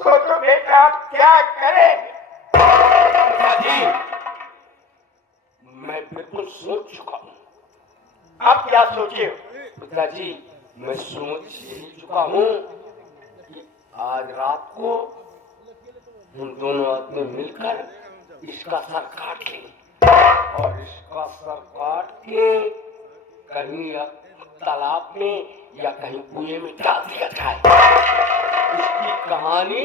सोचो बेटा आप क्या करें। पिताजी, मैं बिल्कुल सोच चुका हूँ। आप क्या सोचे हो? पिताजी, मैं सोच ही चुका हूँ कि आज रात को हम दोनों आदमी मिलकर इसका सर काट लें और इसका सर काट के कहीं या तालाब में या कहीं कुएं में डाल दिया जाए। इसकी कहानी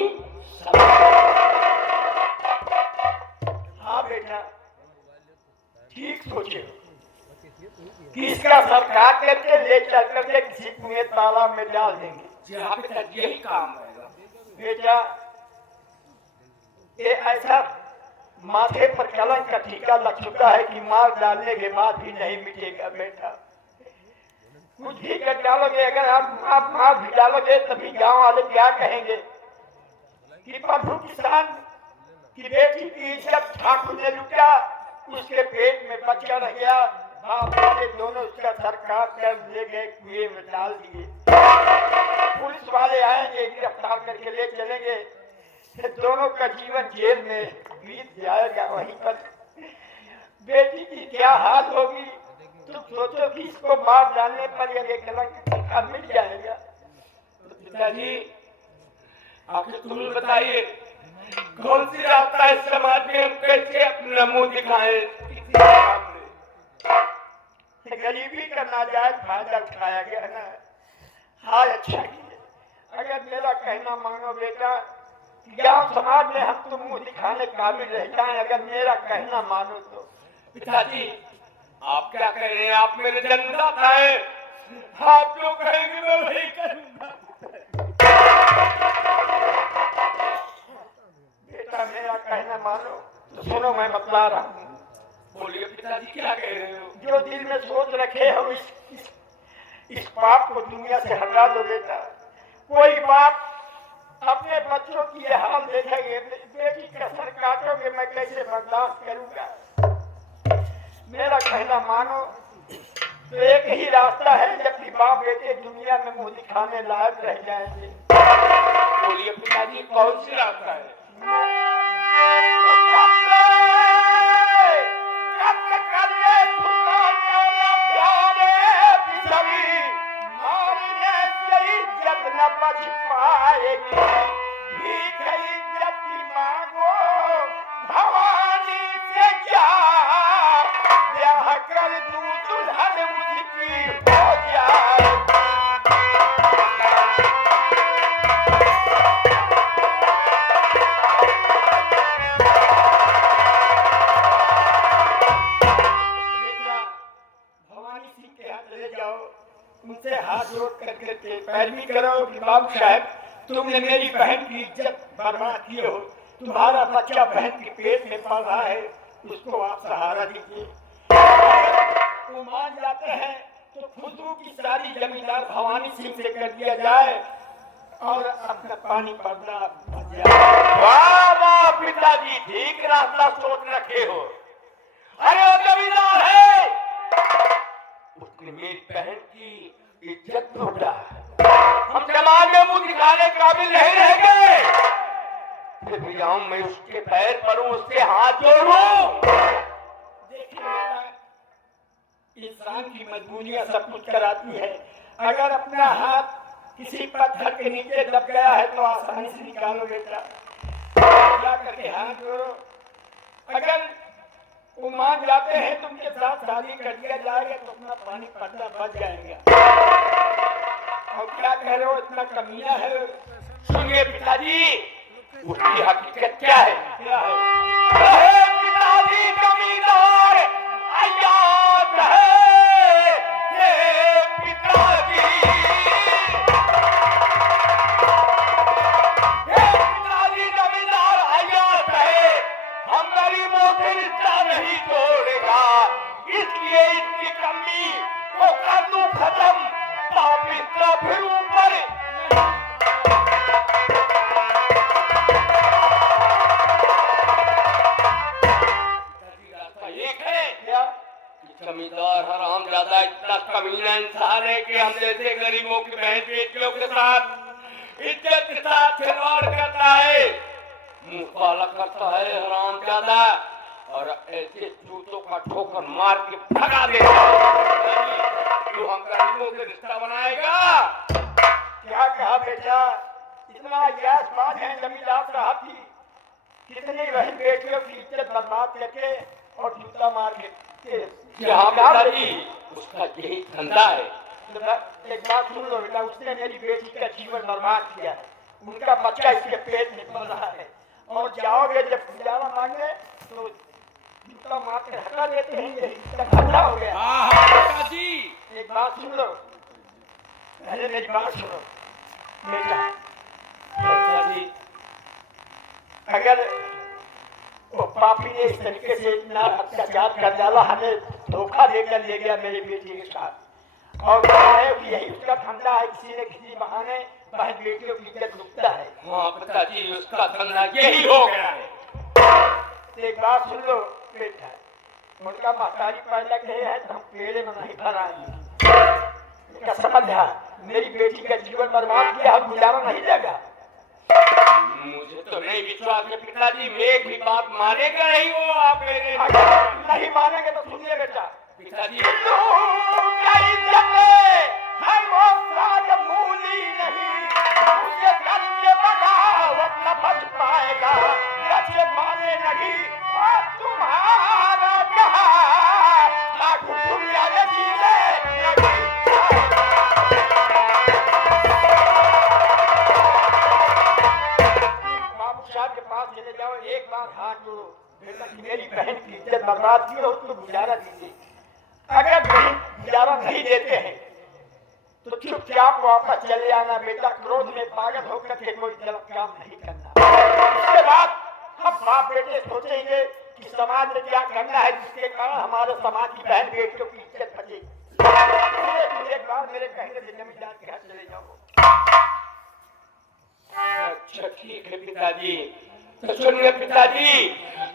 हाँ बेटा ठीक सोचे हो कि इसका सर काट करके ले चल करके किसी कुएं तालाब में डाल देंगे। जी हाँ पिताजी, यही काम रहेगा। बेटा ये ऐसा माथे पर कलंक का टीका लग चुका है कि मार डालने के बाद भी नहीं मिटेगा बेटा। कुछ भी कर डालोगे, अगर आप मार भी डालोगे तभी गांव वाले क्या कहेंगे कि प्रभु किसान की बेटी की इज्जत ठाकुर ने लूटा, उसके पेट में बच्चा रह गया, ये दोनों उसका सर काट कर ले गए कुएं में डाल दिए। पुलिस वाले आएंगे, गिरफ्तार करके ले चलेंगे, दोनों का जीवन जेल में बीत जाएगा। वहीं पर बेटी की क्या हाल होगी। तुम सोचो कि इसको मार डालने पर यह कलंक मिल जाएगा। पिताजी, आखिर तुम बताइए कौन सी रास्ता है समाज में, हम कैसे अपना मुंह दिखाएं किसी के सामने। गरीबी का नाजायज फायदा उठाया गया ना। हाँ अच्छा किया। अगर मेरा कहना मानो बेटा, गांव समाज में हम तुम मुंह दिखाने काबिल रह जाए, अगर मेरा कहना मानो तो। पिताजी, आप क्या कह रहे हैं? आप मेरे जन्मदाता हैं, आप जो कहेंगे मैं वही करूंगा। बेटा मेरा कहना मानो तो सुनो, मैं बतला रहा हूँ। बोलिए पिताजी, क्या कह रहे हो? जो दिल में सोच रखे हो इस पाप को दुनिया से हटा दो बेटा। कोई बाप अपने बच्चों की ये हाल देखेंगे, बेटी का सर काटोगे, मैं कैसे बर्दाश्त करूंगा। मेरा कहना मानो तो एक ही रास्ता है, जब भी बाप बेटे दुनिया में मुंह दिखाने लायक रह जाएंगे। बोलिए पिताजी, कौन सी रास्ता है? भवानी से क्या ब्याह कर दूं दुल्हन मुझकी हो जाए। भवानी सिंह के हाथ ले जाओ, उनसे हाथ जोड़ करके पैरवी करो कि बाबू साहब तुमने मेरी बहन की इज्जत बर्बाद की हो, तुम्हारा बच्चा बहन के पेट में पल रहा है, उसको आप सहारा दीजिए। वो मान जाते हैं तो खुशबू की सारी जमींदार भवानी सिंह से कर दिया जाए और अपना पानी पर्दा बच जाए। वाह वाह पिताजी, ठीक रास्ता सोच रखे हो। अरे वो जमींदार है, उसने मेरी बहन की इज्जत लूटा, हम समाज में मुंह दिखाने काबिल नहीं रह गए। फिर भी जाऊं मैं उसके पैर पड़ूं, उसके हाथ जोड़ूं। देखिए बेटा, इंसान की मजबूरियां सब कुछ कराती है। अगर अपना हाथ किसी पत्थर के नीचे दब गया है तो आसानी से निकालो बेटा, जा करके हाथ जोड़ो। अगर वो मान जाते हैं तुमके साथ शादी कर दिया जाएगा तो अपना पानी पर्दा बच जाएगा। और क्या कह रहे हो, इतना कमीना है। सुनिए पिताजी, उसकी हकीकत क्या है? क्या है? अरे पिताजी, जमींदार आजाद है। हे पिताजी, जमींदार आजाद है। हम गरीबों से रिश्ता नहीं तोड़ेगा, इसलिए इसकी कमी को कर दूं खत्म, पापिस्ता फिर ऊपर। जमींदार हरामजादा इतना कमीना इंसान है कि हम जैसे गरीबों की बहन बेटियों के साथ इज्जत के साथ खिलवाड़ करता है। ऐसे जूतों का ठोकर मार के भगा दे तो हम गरीबों से रिश्ता बनाएगा। क्या कहा बेटा, इतना यासबाज है जमींदार साहब की, कितनी बहन बेटियों की इज्जत बर्बाद करके और जूता मार के यहाँ पिताजी उसका यही धंधा है। एक बात सुन लो बेटा, उसने मेरी बेटी का जीवन बर्बाद किया है, उनका बच्चा इसके पेट में पल रहा है, और जाओगे जब गुजारा मांगने तो जूता मार के हटा देते हैं, यही धंधा हो गया। पिताजी एक बात सुन लो, पहले मेरी बात सुनो बेटा, पिताजी अगर वो पापी ने इस तरीके से इतना अत्याचार कर डाला, हमें धोखा देकर ले गया मेरी बेटी के साथ, और कि यही उसका धंधा है, किसी न किसी बहाने बहन बेटियों की इज्जत लुटता है। हाँ पिताजी उसका धंधा यही हो गया है। एक बात सुन लो बेटा, उनका महतारी पैदा कहे है तो हम पेड़े में नहीं भर आएंगे, क्या समझा? मेरी बेटी का जीवन बर्बाद किया, हम गुजारा नहीं लगा। मुझे तो नहीं विश्वास है पिताजी, मैं एक भी बात मानेगा नहीं वो आप मेरे। नहीं मानेंगे तो सुनिए बेटा, पिताजी के पास चले जाओ, एक बार हाथ जोड़ो, बेटा मेरी बहन की इज्जत बर्बाद की हो तो गुजारा दीजिए, अगर गुजारा नहीं देते हैं तो चुपचाप वापस चले आना बेटा, क्रोध में पागल होकर के कोई गलत काम नहीं करना। उसके बाद हम बाप बेटे सोचेंगे कि समाज में क्या करना है जिसके कारण हमारे समाज की बहन बेटियों की इज्जत बचेगी। एक बार मेरे कहने से जमींदार के घर चले जाओ। अच्छा ठीक है पिताजी। तो सुनिए पिताजी,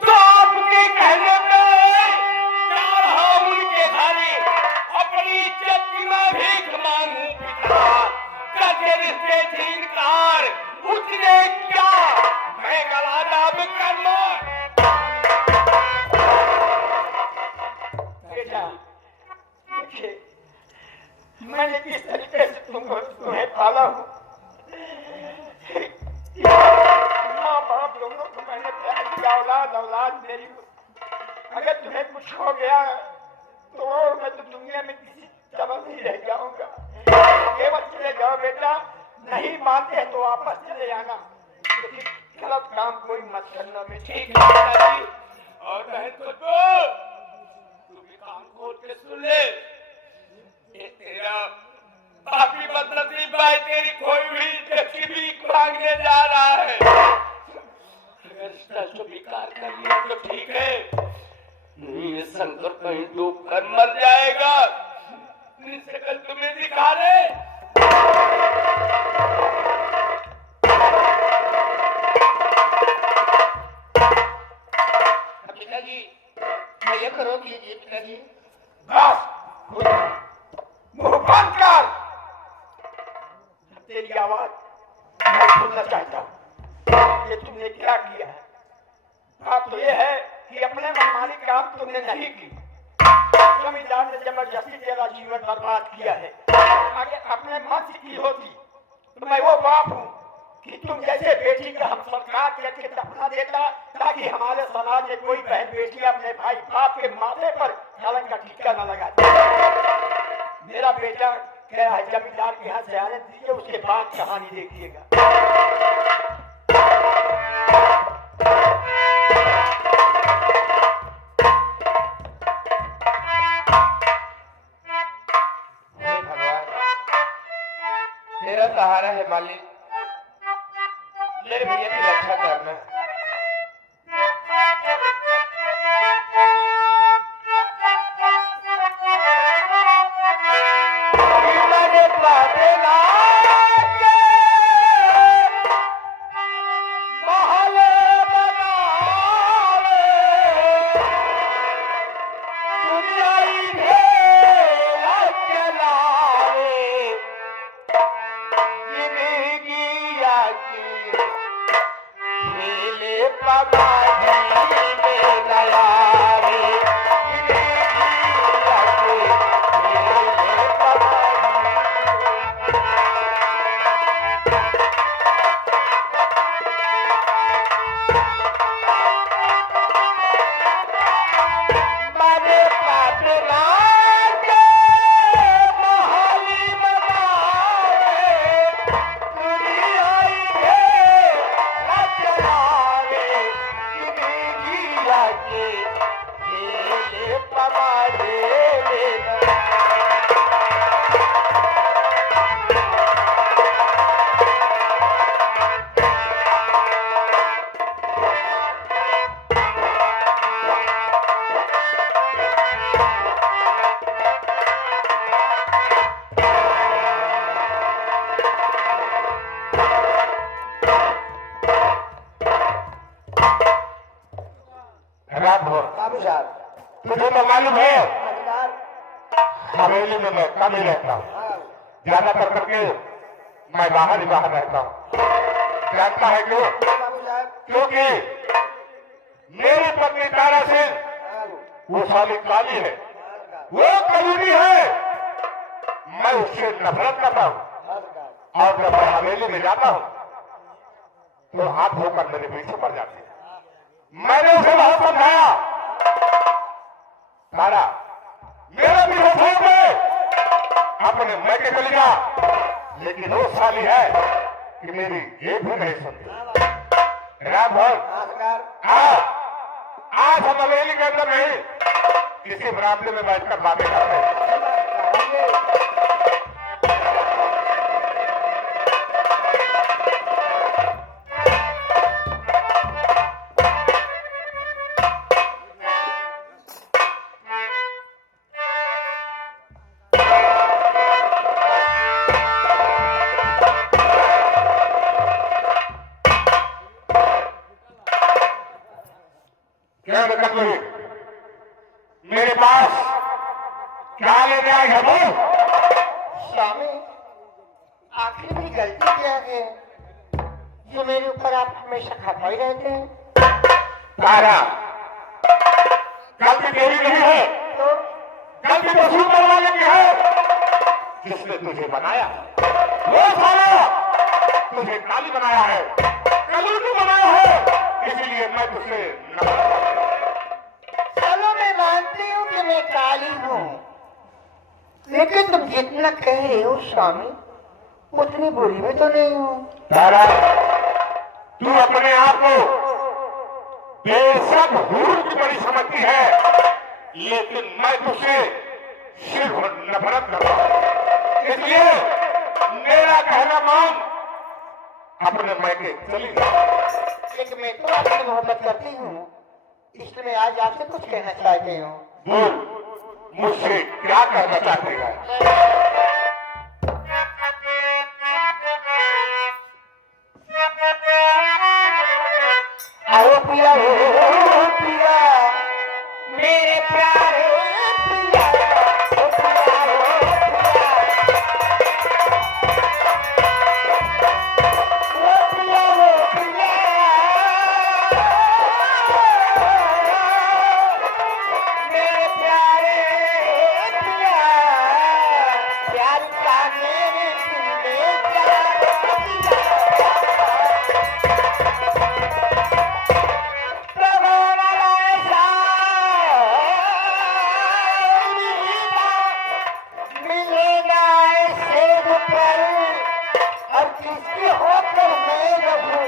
तो आपके कहने पे चार हाथ उनके घरे अपनी इज्जत की मैं भीख मांगू पिता, करके रिश्ते से इनकार उसने क्या मैं गला दाब कर लो। बेटा देखिए, मैंने किस तरीके से तुम्हें पाला हूँ, माँ बाप दोनों को मैंने प्यार किया, औलाद औलाद मेरी, अगर तुम्हें कुछ हो गया तो मैं तो दुनिया में किसी तरह नहीं रह जाऊंगा। केवल चले जाओ बेटा, नहीं मानते हैं तो वापस चले जाना, लेकिन गलत काम कोई मत करना। मैं ठीक है पिताजी। और बहन को तू भी कान खोल के सुन ले, ये तेरा पापी बदनसीब भाई तेरी खोई हुई इज्जत की भीख मांगने जा रहा है। अगर रिश्ता स्वीकार कर लिया तो ठीक है, नहीं ये शंकर कहीं डूब कर मर जाएगा, शक्ल तुम्हें दिखा दे। पिताजी ये करो कीजिए पिताजी, बस मुंह बंद कर, तेरी आवाज मैं सुनना चाहता हूँ। ये तुमने क्या किया है? बात तो ये है कि अपने मनमानी काम तुमने नहीं की, जमींदार ने जबरदस्ती तेरा जीवन बर्बाद किया है। अगर अपने मन से की होती तो मैं वो बाप हूँ कि तुम जैसे बेटी का हम सरकार करके दफना देता, ताकि हमारे समाज में कोई बहन बेटी अपने भाई बाप के माथे पर कलंक का टीका न लगा दे। मेरा बेटा कह रहा है जमींदार के यहाँ से आने दीजिए, उसके बाद कहानी देखिएगा। तेरा सहारा है मालिक, मेरे भैया की रक्षा करना। बाबा जी में गया सरकार। तुझे तो मालूम है सरकार। हवेली में मैं कम ही रहता हूँ, ज्यादातर करके मैं बाहर ही बाहर रहता हूँ। जानता है क्यों? बाबू साहब। क्योंकि मेरी पत्नी तारा सिंह वो साली काली है, वो कलूनी है, मैं उससे नफरत करता हूँ। और जब मैं हवेली में जाता हूँ तो हाथ धोकर मेरे पीछे पड़ जाती है। मैंने उसे बहुत समझाया, तारा मेरा पीछे छोड़ दे, अपने मैके चली जा, लेकिन वो साली है कि मेरी एक भी नहीं सुनती। राम भर आज हम हवेली के अंदर नहीं, इसी बरामदे में बैठकर बातें करते हैं। क्या दिक्कत हुई? मेरे पास क्या लेने आए हैं तुम? स्वामी, आखिर भी गलती क्या है जो मेरे ऊपर आप हमेशा खपाई रहते हैं? तारा, गलती तेरी नहीं है, तो गलती तो सुपर वाले की है, जिसने तुझे बनाया। वो साला तुझे काली बनाया है, कलूटी बनाया है, इसलिए मैं तुझसे नफरत करता हूं। चलो मैं मानती हूँ कि मैं काली हूँ, लेकिन तुम जितना कह रहे हो स्वामी उतनी बुरी भी तो नहीं हूँ। तारा, तू अपने आप को बेशक हूर की बड़ी समझती है, लेकिन मैं तुझसे सिर्फ नफरत करता हूं। इसलिए मेरा कहना मान, अपने मैके चली जा। लेकिन मैं तो आपसे मोहब्बत करती हूँ, इसलिए मैं आज आपसे कुछ कहना चाहती हूँ। बोल, मुझसे क्या कहना चाहती है? आओ पिया, ओ पिया, मेरे प्यारे पिया, ओ पिया, ओ पिया, ओ पिया, मेरे प्यारे पिया, प्यार का मेरे दिल में प्यार पिया। मिलेगा ऐसे पर और किसकी होकर मैं रहूं,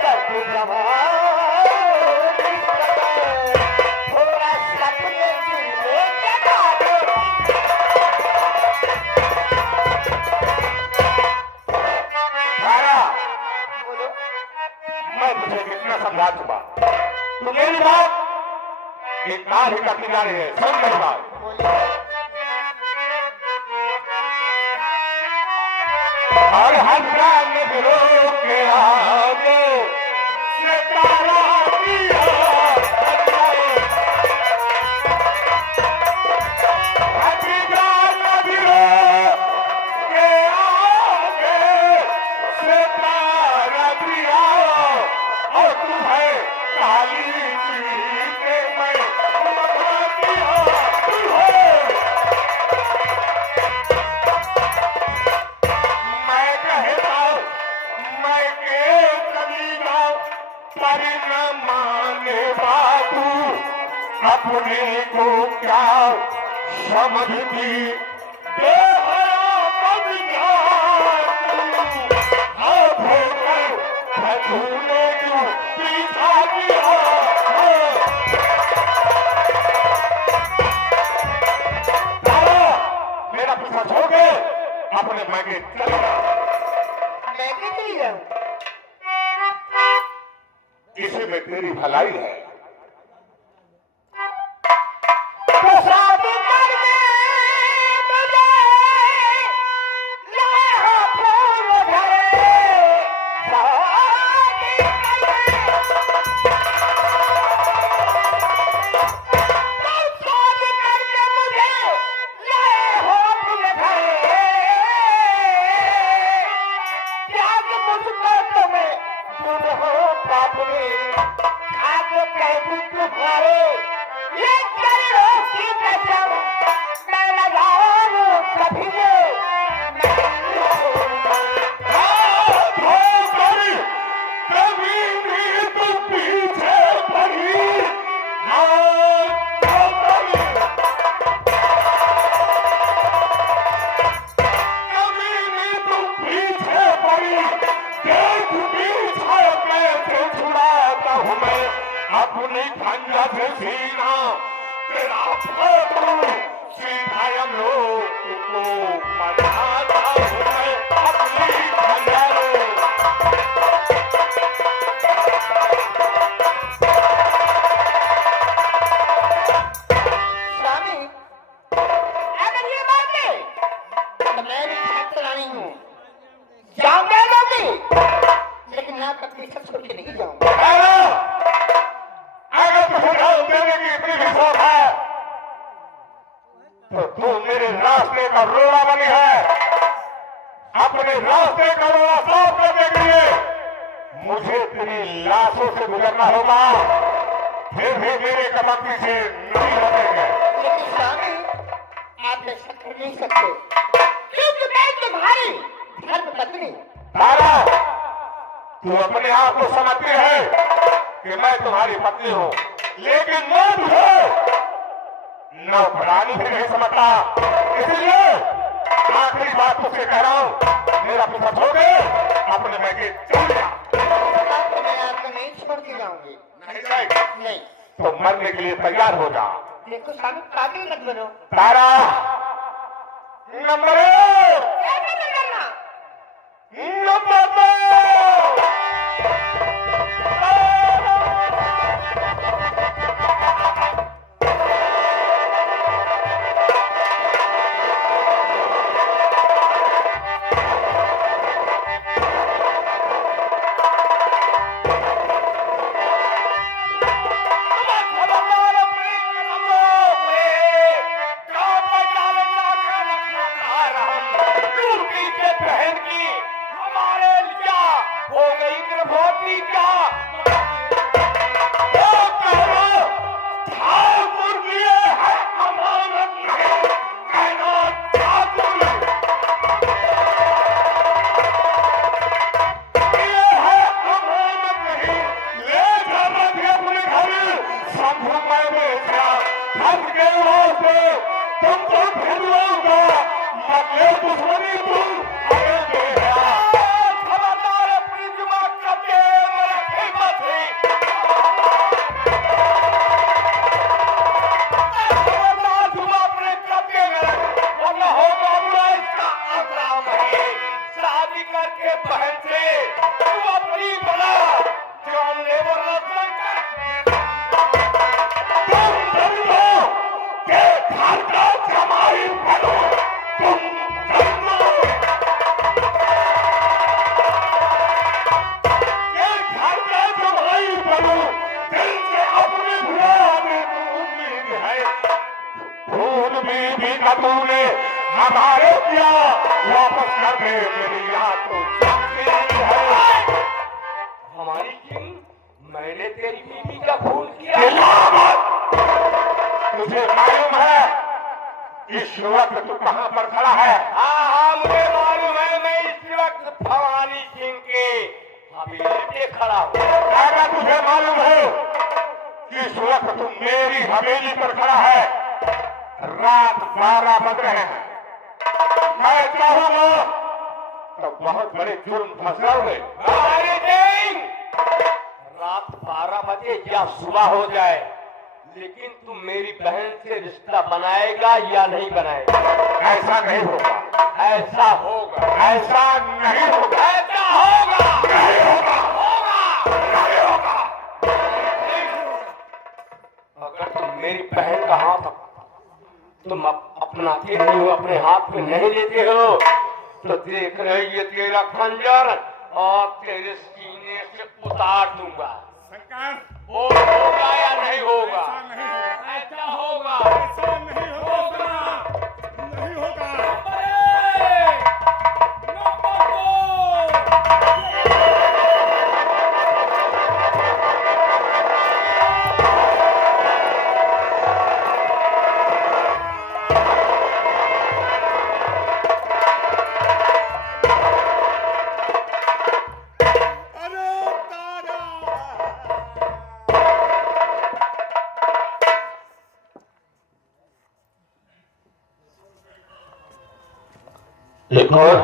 सब जवान थोड़ा सपने दिल में जगा दो। तारा, बोलो। मैं तुझे कितना समझा चुका, तू मेरी बात एक बार ही करती जा रही है। सुन मेरी बात, और हर काम दिलों के आगे से तारा पिया, हर काम दिलों के आगे से तारा पिया, और तू है काली पीली के मैं मनाती हूँ, तू है। मैं कहता हूँ, मैं के कबीरा पर न माने बाबू, अपने को क्या समझती पीछा किया। मेरा पीछा छोड़ के अपने मैके चले जा। मैं भी चली जाऊं? इसी में तेरी भलाई है। तो शादी कर दे मुझे, लाया फूल धरे, शादी कर दे। तुम हो पाप में आप कह दूं तुम्हारे ये चरणों की कसम मैं लगाऊं कभी कभी भी तुम पीछे पड़ी कभी भी तुम पीछे पड़ी देख पीछे कैसे छुड़ाता हूँ मैं अपनी खंजर से सीना तेरा फोटो सीधा हम लोग को मनाता हूँ मैं अपनी खंजर स्वामी अगर ये बात है तो मैं भी छात्र रानी हूँ जाऊंगा लोगी लेकिन यहाँ तक पीछे छोड़ के नहीं जाऊंगा अगर तुझे गाँव देने की इतनी भी शौक है तो तू मेरे रास्ते का रोड़ा बनी है अपने रास्ते का रोड़ा साफ करने के लिए मुझे तेरी लाशों से गुजरना होगा फिर भी मेरे कदम पीछे नहीं हटेंगे लेकिन स्वामी आप ऐसा कर नहीं सकते क्योंकि मैं तुम्हारी धर्म पत्नी तारा तू अपने आप को समझती है कि मैं तुम्हारी पत्नी हूँ लेकिन मैं तुझे नौकरानी भी नहीं समझता इसलिए आखिरी बात तुझसे कह रहा हूँ मेरा पीछा छोड़ दे अपने मैके चल जा तो मैं आपको नहीं छोड़ के जाऊंगी नहीं जाएगी नहीं तो मरने के लिए तैयार हो जा देखो स्वामी पागल मत बनो तारा नंबर एक ऐसा नहीं करना नंबर दो तुमको फिर लूंगा मरने दुश्मनी तू हमें दे गया खबरदार अपनी जुबान का तेल रखे मत खबरदार जुबान अपने कब्जे में रख वरना होगा बुरा इसका अंजाम है शादी करके बहन से तू अपनी बना जानलेवा रत्न कर तुम समझो कि घर का जमाई बनो तुम समझो कि घर का जमाई बनो दिल से अपने भुलाने को उम्मीद है खून में भी न तूने हमारे किया वापस कर दे मेरी याद तो सबसे है हमारी किंग मैंने तेरी बीवी का खून किया तुझे मालूम है इस वक्त तू कहां पर खड़ा है हाँ मुझे मालूम है मैं इस वक्त भवानी सिंह के हवेली पे खड़ा हूँ अगर तुझे मालूम है कि इस वक्त तू मेरी हवेली पर खड़ा है रात 12 बज रहे हैं मैं चाहूंगा तो बहुत बड़े जुर्म फंस जाओगे भवानी सिंह रात 12 बजे या सुबह हो जाए लेकिन तू मेरी बहन से रिश्ता बनाएगा या नहीं बनाएगा ऐसा नहीं होगा ऐसा होगा ऐसा नहीं होगा ऐसा होगा नहीं होगा होगा नहीं होगा अगर तुम मेरी बहन का हाथ तुम अपनाते नहीं हो अपने हाथ में नहीं लेते हो तो देख रही है तेरा खंजर और तेरे सीने से उतार दूंगा सरकार वो होगा या नहीं होगा नहीं होगा ऐसा होगा ऐसा नहीं होगा नहीं होगा और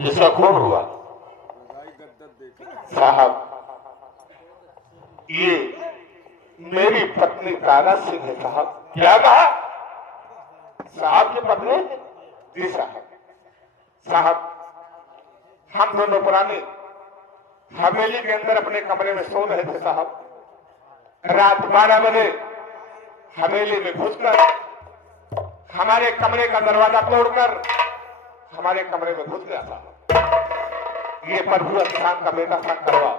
जिसका खून हुआ साहब, ये मेरी पत्नी तारा सिंह है साहब। क्या कहा? साहब की पत्नी? जी साहब। साहब, हम दोनों पुराने हवेली के अंदर अपने कमरे में सो रहे थे साहब। रात 12 बजे हवेली में घुसकर हमारे कमरे का दरवाजा तोड़कर हमारे कमरे में घुस गया साहब। ये प्रभु किसान का बेटा था करवा।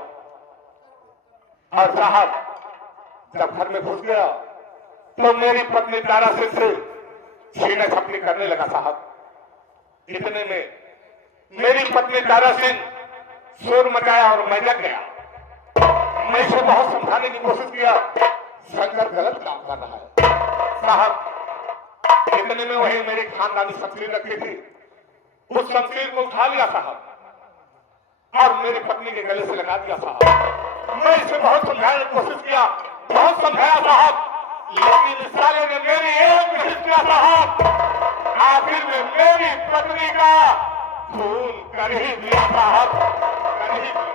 और साहब, जब घर में घुस गया तो मेरी पत्नी तारा सिंह से छीना झपटी करने लगा साहब। इतने में मेरी पत्नी तारा सिंह शोर मचाया और मैं जग गया। मैं इसे बहुत समझाने की कोशिश किया, शंकर गलत काम कर रहा है साहब। इतने में वही मेरी खानदानी शमशीर रखी थी, उस शमशीर को उठा लिया साहब और मेरी पत्नी के गले से लगा दिया साहब। मैं इसे बहुत समझाने की कोशिश किया, बहुत समझाया साहब, लेकिन इस साले ने मेरी एक नहीं किया साहब। आखिर में मेरी पत्नी का खून कर ही दिया साहब, कर ही दिया।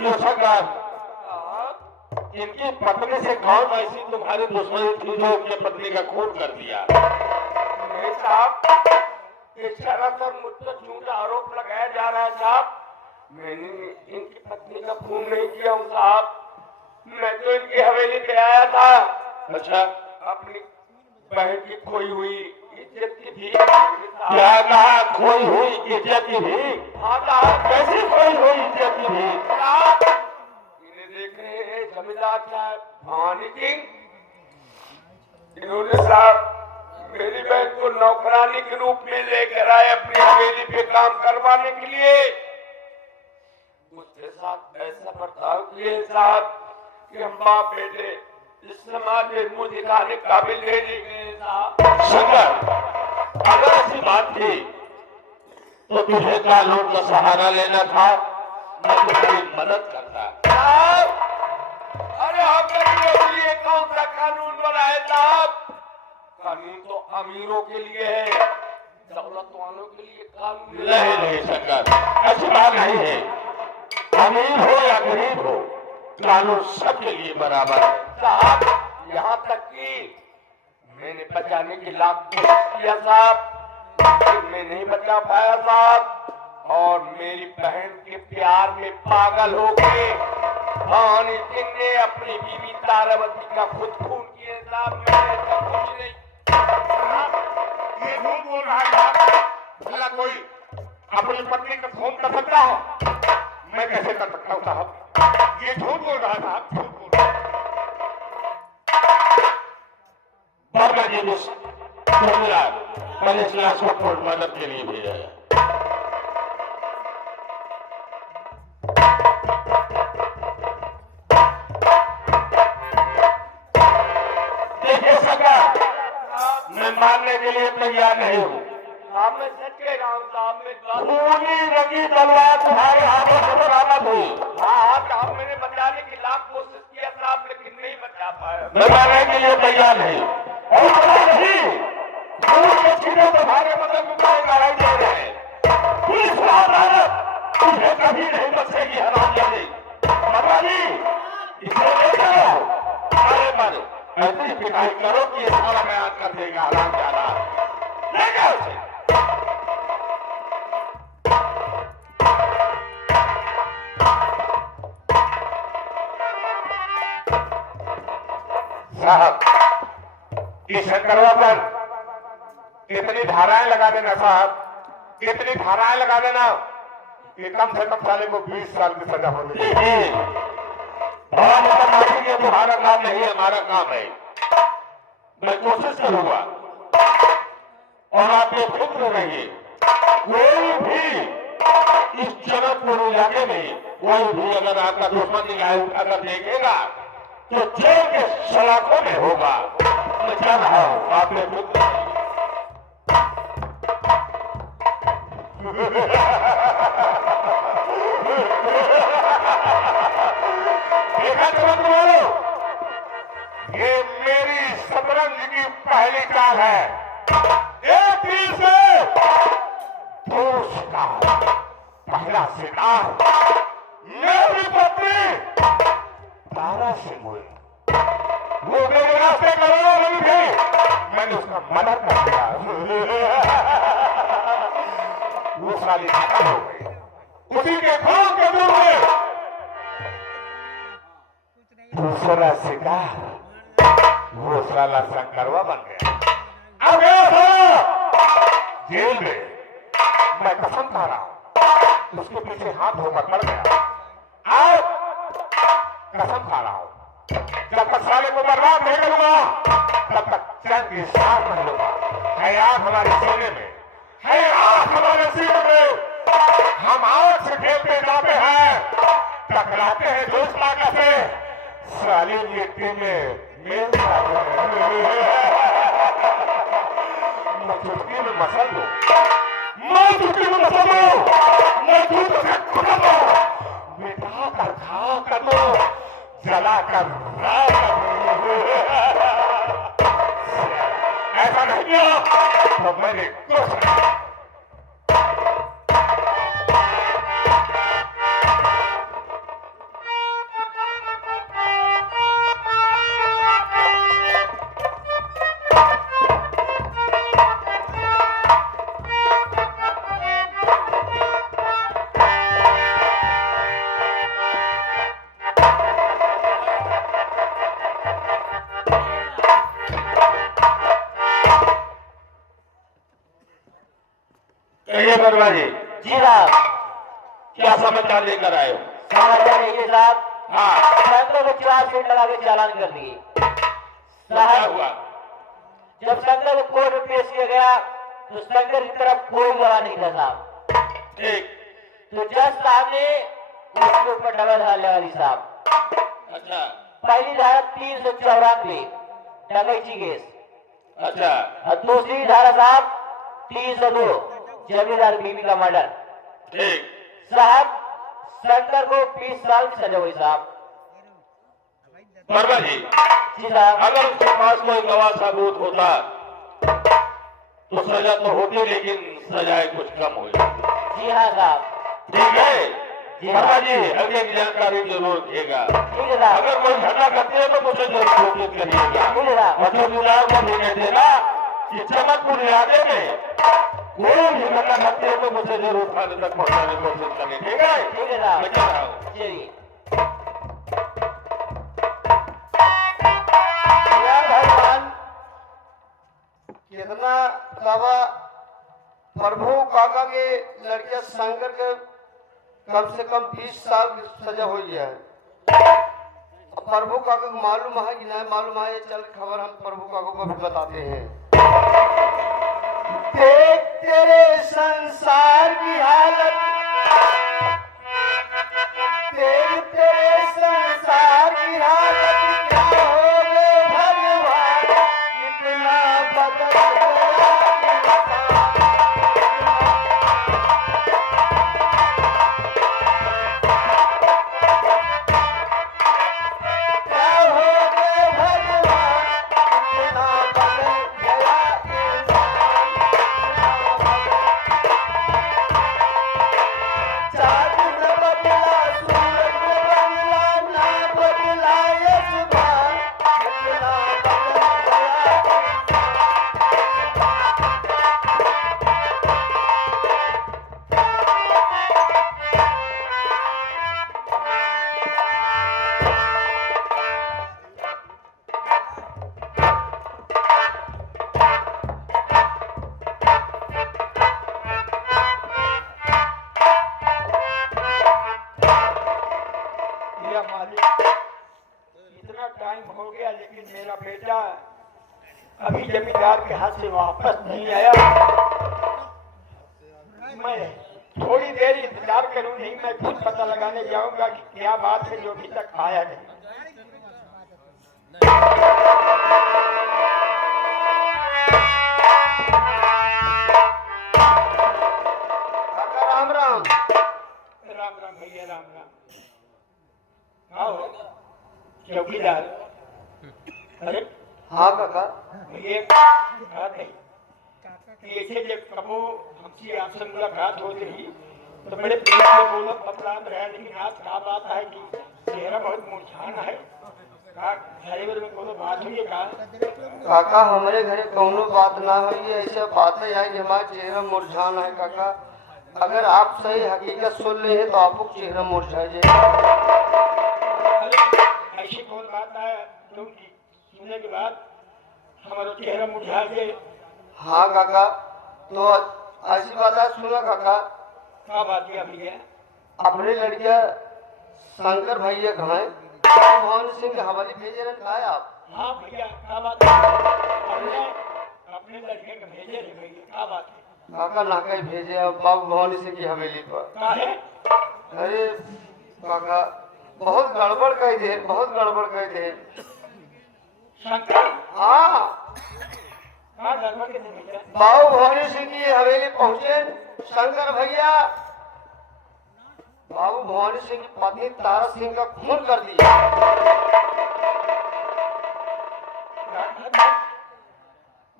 ये सरकार, इनकी पत्नी से कौन ऐसी तुम्हारी दुश्मनी थी जो उनकी पत्नी का खून कर दिया? नहीं साहब, इस तरह पर मुझ पर झूठा आरोप लगाया जा रहा है साहब। मैंने इनकी पत्नी का खून नहीं किया हूँ साहब। मैं तो इनकी हवेली पे आया था, अच्छा, अपनी बहन की खोई हुई इज्जत की भी। क्या कहा? खोई हुई इज्जत की भी? हाँ साहब। कैसी खोई हुई इज्जत की भी? साहब, इन्हें देख रहे हैं जमींदार साहब भवानी सिंह, इन्होंने साहब मेरी बहन को नौकरानी के रूप में लेकर आए अपनी हवेली पे काम करवाने के लिए। उसके साथ ऐसा बर्ताव किए साहब कि हम बाप बेटे इस समाज में मुंह दिखाने काबिल नहीं गए साहब। शंकर, अगर ऐसी बात थी तो तुझे कानून का सहारा लेना था, मैं तुम्हारी मदद करता। साहब, अरे हम गरीबों के लिए कौन सा कानून बनाए साहब? कानून तो अमीरों के लिए है, दौलत वालों के लिए कानून नहीं नहीं शंकर, ऐसी बात नहीं है। अमीर हो या गरीब हो, कानून सबके लिए बराबर है साहब। यहाँ तक कि मैंने बचाने की लाख कोशिश किया साहब, लेकिन मैं नहीं बचा पाया साहब। और मेरी बहन के प्यार में पागल हो गए भवानी सिंह ने अपनी बीवी तारावती का खुद खून किया साहब। मैंने सब कुछ नहीं। ये झूठ बोल रहा है साहब। भला कोई अपनी पत्नी का खून कर सकता हो? मैं कैसे कर सकता हूँ साहब? ये झूठ बोल रहा है साहब, झूठ बोल रहा है। बाबा जी मैंने इस लाश को मदद के लिए भेजा है। देखिए सरकार, मैं मानने के लिए तैयार नहीं हूँ। साहब मैं सच कह रहा हूँ साहब। मैं खूनी रंगी तलवार तुम्हारे हाथों से बरामद हुई। हाँ साहब, मैंने बचाने की लाख कोशिश किया साहब, लेकिन नहीं बचा पाया। मैं मानने के लिए तैयार नहीं। और पता नहीं खून के छीने तुम्हारे मतलब मुकाए लड़ाई दे रहे हैं। पुलिस और अदालत तुझे कभी नहीं बचेगी हरामजादी। भगवानी, इसे ले जाओ, मारे मारे ऐसी पिटाई करो कि ये सारा बयान कर देगा हरामजादा। ले जाओ उसे। साहब, इस शंकरवा पर इतनी धाराएं लगा देना साहब, इतनी धाराएं लगा देना कि कम से कम साले को 20 साल की सजा होनी चाहिए। भवानी का माफी ये तुम्हारा काम नहीं, हमारा काम है। मैं कोशिश करूंगा और आप बेफिक्र रहिए। कोई भी इस जनकपुर इलाके में कोई भी अगर आपका दुश्मन निगाह उठाकर देखेगा तो जेल के सलाखों में होगा। मैं क्या रहा हूं, आप बेफिक्र रहिए। देखा तुरंत वालों, ये मेरी बजरंग जी की पहली चाल है। एक तीर से दो शिकार। पहला शिकार मेरी पत्नी तारा सिंह हुई। वो मेरे रास्ते करोड़ों नहीं थे, मैंने उसका मदद कर दिया। वो साली खत्म हो गई उसी के खून के दूर में। दूसरा शिकार वो साला शंकरवा बन गया। अब गया था जेल में। मैं कसम खा रहा हूं उसके पीछे हाथ धोकर पड़ गया। आज कसम खा रहा हूं जब तक साले को बर्बाद नहीं करूंगा तब तक चैन की सांस नहीं लूंगा। है आग हमारे सीने में, है आग हमारे सीने में। हम आग से खेलते जाते हैं, टकराते हैं दोस्त ताकत से, साली मिट्टी में मेल खाते हैं। मैं चुटकी में मसल दूं, मैं चुटकी में मसल दूं, मैं दूध से खुदा दूं, मिटा कर खा कर दूं, जला कर राख कर दूं। ऐसा नहीं किया तो मैंने कुछ नहीं। कहिए बरवा जी, जी साहब। क्या समाचार लेकर आए हो? समाचार ये साहब, हाँ, शंकर को 4 फीट लगा के चालान कर दिए क्या साहब। हुआ? जब शंकर को कोर्ट में पेश किया गया तो शंकर की तरफ कोई गवाह नहीं था साहब। ठीक, तो जज साहब ने उसके ऊपर डबल धारा लगा दी साहब। अच्छा पहली धारा 394 डकैती केस, अच्छा और दूसरी धारा साहब 302 जमींदार बीवी का मर्डर। ठीक। साहब शंकर को 20 साल की सजा हुई साहब। बरवा जी, जी साहब। अगर उसके पास कोई गवाह सबूत होता तो सजा तो होती, लेकिन सजाएं कुछ कम हो जाती। जी हाँ साहब। ठीक है जी बरवा जी, अगले की जानकारी जरूर देगा। ठीक है साहब। अगर कोई घटना करती है तो मुझे जरूर सूचित करिएगा। ठीक है साहब। और चौकीदार को भी कह देना कि चमकपुर इलाके में कोई भी घटना घटती है तो मुझे जरूर थाने तक पहुंचाने की कोशिश करें। ठीक है? ठीक है साहब। मैं चल रहा हूँ। चलिए। भगवान कितना दावा प्रभु काका के लड़के शंकर के कम से कम 20 साल की सजा हुई है। प्रभु काका को मालूम है कि नहीं मालूम है, चल खबर हम प्रभु काका को भी बताते हैं। देख तेरे संसार की हालत, देख तेरे संसार की हालत, क्या हो गए भगवान, कितना बदल गया इंसान। क्या हो गए भगवान, कितना बदल गया इंसान। चाँद न बदला, सूरज न बदला, ना बदला ये जुबान, कितना बदल गया इंसान। या मालिक, इतना टाइम हो गया लेकिन मेरा बेटा अभी जमींदार के हाथ से वापस नहीं आया। मैं थोड़ी देर इंतजार करूं, नहीं मैं खुद पता लगाने जाऊंगा कि क्या बात है जो अभी तक आया नहीं। काका राम राम। राम राम भैया, राम राम। आओ चौकीदार। अरे हाँ काका। ये बात नहीं कि ऐसे जब कबो हमसे आपसे मुलाकात हो रही तो बड़े प्रेम से बोलो पपलात रहे, लेकिन आज क्या बात है कि चेहरा बहुत मुरझाना है। ड्राइवर में कोनो बात हुई है का? काका हमारे घरे कौनो बात ना हुई, ऐसे बातें आई कि हमारा चेहरा मुरझाना है काका। अगर आप सही हकीकत सुन ले तो आपको चेहरा मुरझा जाए। ऐसी कौन बात है क्योंकि सुनने के बाद हमारा चेहरा मुरझा जाए? हाँ काका, तो ऐसी बात है, सुना काका। क्या बात है भैया? अपने लड़किया शंकर भैया कहाँ है? भवन सिंह की हवाली भेजे रहे कहा है आप? हाँ भैया क्या बात है? अपने लड़के को भेजे रे भैया, क्या बात है? काका ना कहीं भेजे अब बाबू भवानी सिंह की हवेली पर। क्या है? अरे काका बहुत गड़बड़ कह दे, बहुत गड़बड़ कह दे। शंकर? हाँ हाँ गड़बड़ के भैया। बाबू भवानी सिंह की हवेली पहुंचे शंकर भैया, बाबू भवानी सिंह की पत्नी तारा सिंह का खून कर दिया।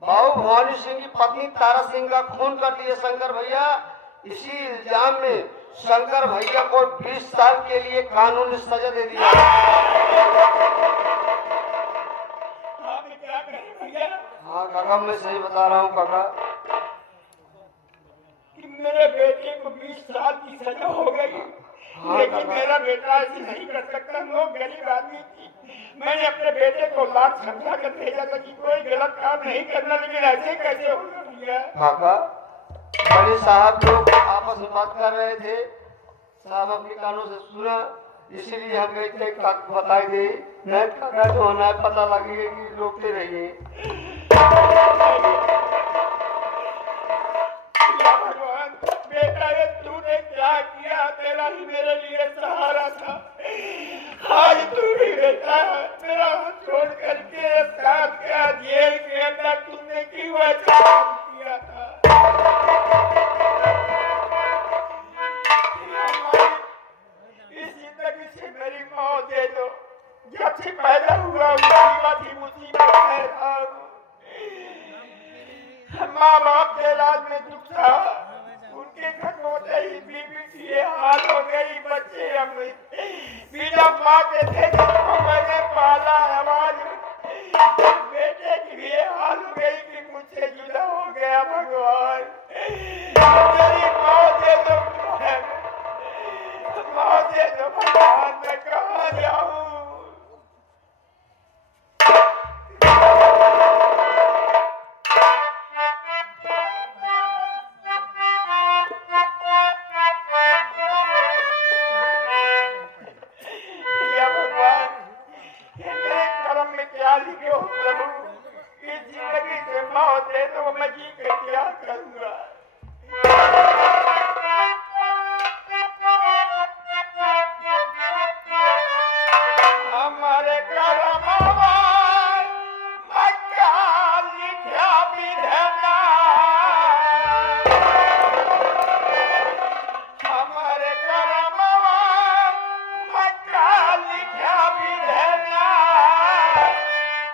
बाबू भवानी सिंह की पत्नी तारा सिंह का खून कर दिया शंकर भैया। इसी इल्जाम में शंकर भैया को 20 साल के लिए कानूनी सजा दे दिया। आप क्या करें भैया? हाँ काका मैं सही बता रहा हूँ काका। कि मेरे बेटे को 20 साल की सजा हो गई, लेकिन मेरा बेटा ऐसे नहीं कर सकता। लोग गरीब आदमी थी, मैंने अपने बेटे को लाख समझा कर भेजा था कि कोई गलत काम नहीं करना, लेकिन ऐसे कैसे होगा भैया? काका बड़े साहब लोग आपस में बात कर रहे थे, साहब अपने कानों से सुना, इसीलिए हम गए थे बताई दे नहीं काका जो होना है पता लगेगा कि रोकते रहिए। भगवान बेटा ये तूने क्या किया? तेरा ही मेरे लिए सहारा था, आज तू भी बेटा मेरा हाथ छोड़ करके साथ गया जेल के अंदर। तुमने क्यों ऐसा किया था? इस जिंदगी से मेरी मौत दे दो। जब से पैदा हुआ मुसीबत ही मुसीबत है। माँ बाप के राज में दुख था, उनके खत्म होते ही बीबी की ये हाल हो गई। बच्चे अपने बिना माँ के थे जिसको मैंने पाला, आवाज बेटे की भी ये हाल हो गई कि मुझसे जुदा हो गया। भगवान मेरी मौत दे दो, मौत दे दो भगवान, मैं कहाँ जाऊँ? या भगवान ये मेरे कर्म में क्या लिखे हो प्रभु? इस जिंदगी से मौत दे दो, मैं जी के क्या करूँगा? हमारे कर्म में क्या लिखा विधाना? हमारे कर्म में क्या लिखा विधाना?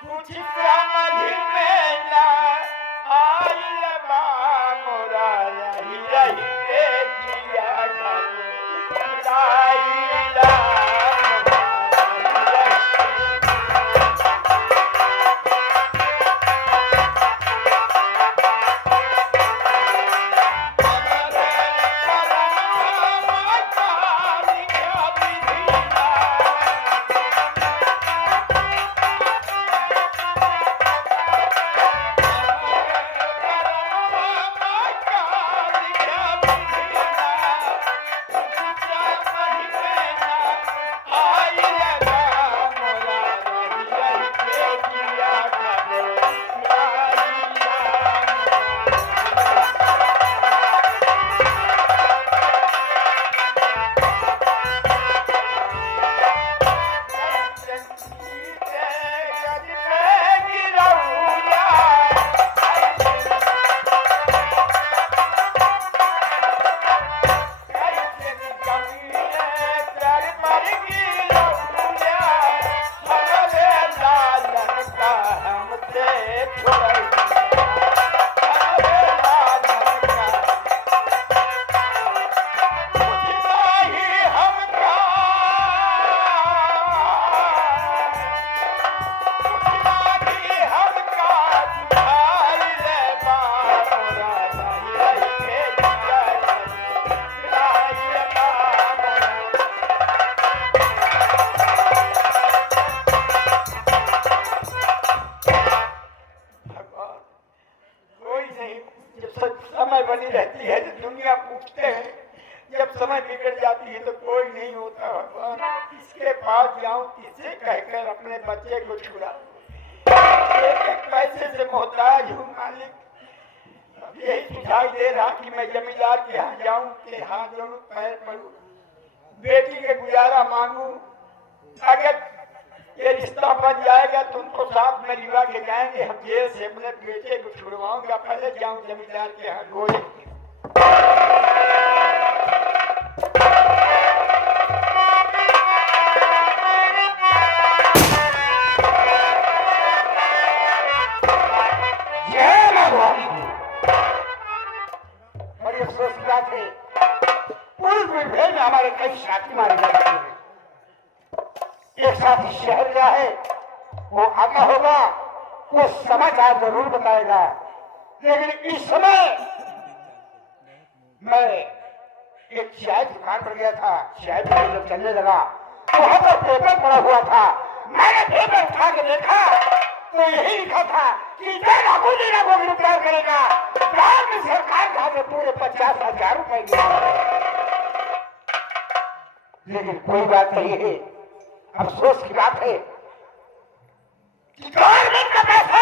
कुछ समझ में ना आइल बा मोरा, रही रही के जिया जाऊं लाइला। Yeah. कहती है कि दुनिया पूछते हैं जब समय बिगड़ जाती है तो कोई नहीं होता भगवान, किसके पास जाऊं, किससे कहकर अपने बच्चे को छुड़ा, एक एक पैसे से मोहताज हूँ मालिक। अब यही सुझाव दे रहा कि मैं जमींदार के यहाँ जाऊं, के हाथ जोड़ूं, पैर पड़ूं, बेटी के गुजारा मांगू। अगर ये रिश्ता बन जाएगा तो उनको साथ में लिवा के जाएंगे, हम जेल से अपने बेटे को छुड़वाऊंगा, पहले जाऊं जमींदार के यहाँ गोले। बड़ी अफसोस की बात है, पूर्व में भेड़ में हमारे कई साथी मारे जा चुके हैं। एक साथी शहर गया है, वो आता होगा, वो समाचार जरूर बताएगा। लेकिन इस समय मैं एक चाय दुकान पर गया था, चाय पीने जब चलने लगा, वहां पर पेपर पड़ा हुआ था। मैंने पेपर उठा के देखा तो यही लिखा था कि को गिरफ्तार करेगा। बिहार की सरकार का तो पूरे 50,000 रुपए दिया है। लेकिन कोई बात नहीं है, अफसोस की बात है कि गवर्नमेंट का पैसा